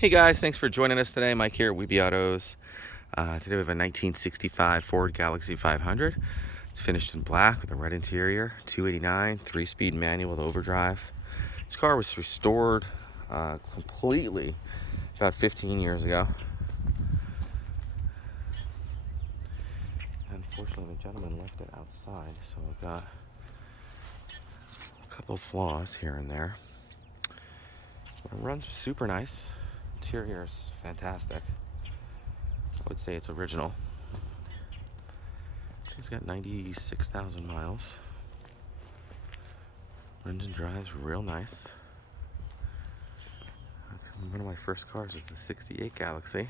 Hey guys, thanks for joining us today. Mike here at Weeby Autos. Today we have a 1965 Ford Galaxie 500. It's finished in black with a red interior, 289, 3-speed manual with overdrive. This car was restored completely about 15 years ago. Unfortunately, the gentleman left it outside, so I've got a couple flaws here and there. It runs super nice. Interior is fantastic. I would say it's original. It's got 96,000 miles. Engine drives real nice. One of my first cars was the 68 Galaxie,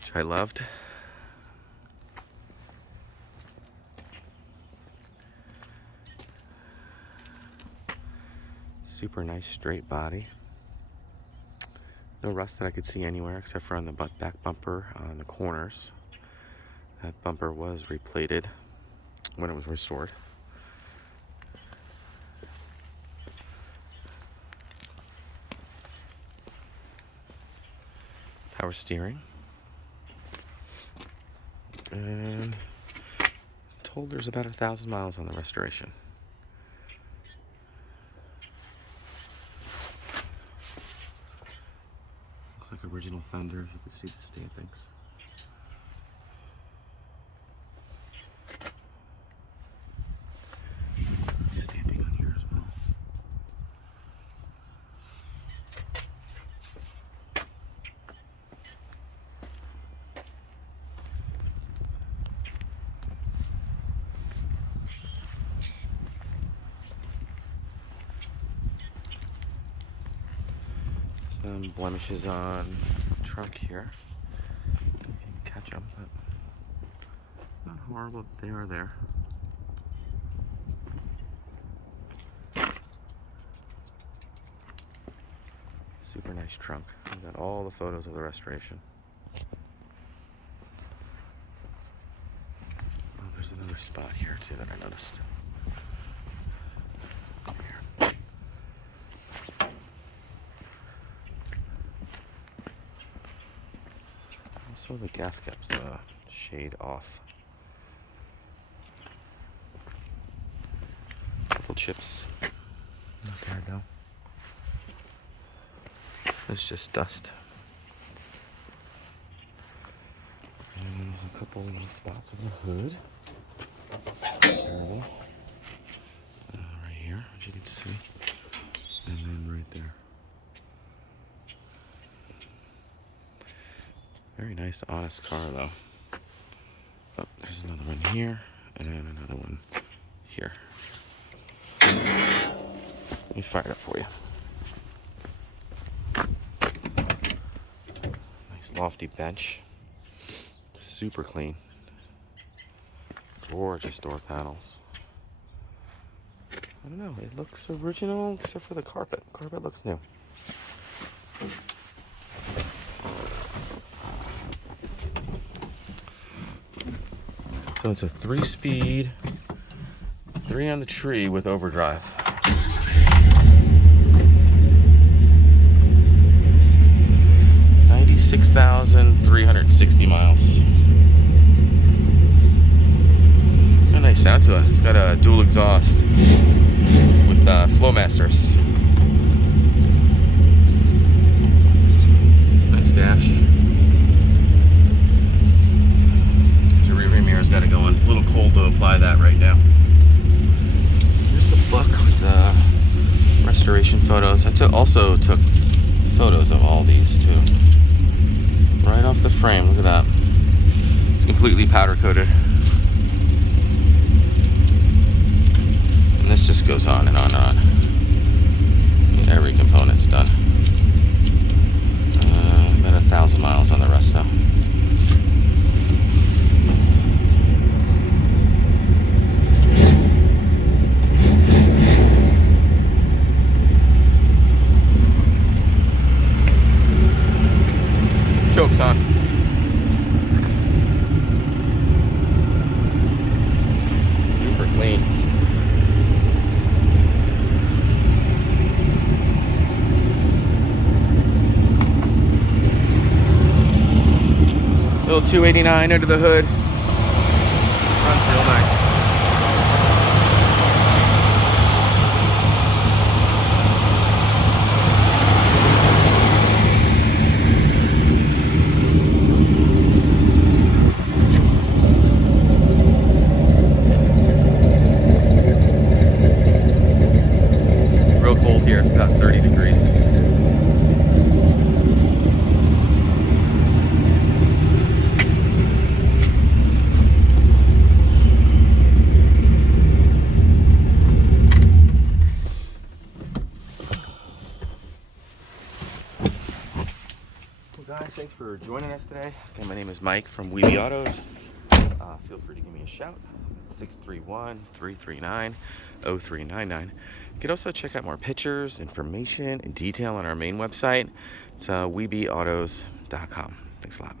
which I loved. Super nice straight body. No rust that I could see anywhere except for on the back bumper on the corners. That bumper was replated when it was restored. Power steering. And I'm told there's about 1,000 miles on the restoration. Looks like original fender. You can see the stampings. Stamping on here as well. Some blemishes on the trunk here. You can catch them, but not horrible. They are there. Super nice trunk. I've got all the photos of the restoration. Oh, there's another spot here too that I noticed. Over here. Also, the gas cap's shade off. Couple chips. Not bad though. It's just dust. And there's a couple little spots on the hood. Terrible. Right here, as you can see. And then right there. Very nice, honest car though. Oh, there's another one here, and another one here. Let me fire it up for you. Nice lofty bench. Super clean. Gorgeous door panels. I don't know, it looks original except for the carpet. Carpet looks new. So it's a 3-speed, 3 on the tree with overdrive. $96,360 miles. Got a nice sound to it. It's got a dual exhaust with Flowmasters. Nice dash. The rear mirror's got to go on. It's a little cold to apply that right now. Here's the book with the restoration photos. I also took photos of all these too. Right off the frame, look at that. It's completely powder coated. And this just goes on and on and on. Every component's done. About 1,000 miles on the rest though. Chokes on. Super clean. Little 289 under the hood. Runs real nice. Real cold here, it's about 30 degrees. Well guys, thanks for joining us today. Again, my name is Mike from Weeby Autos. Feel free to give me a shout. 631-339-0399. You can also check out more pictures, information, and detail on our main website. It's weebyautos.com. Thanks a lot.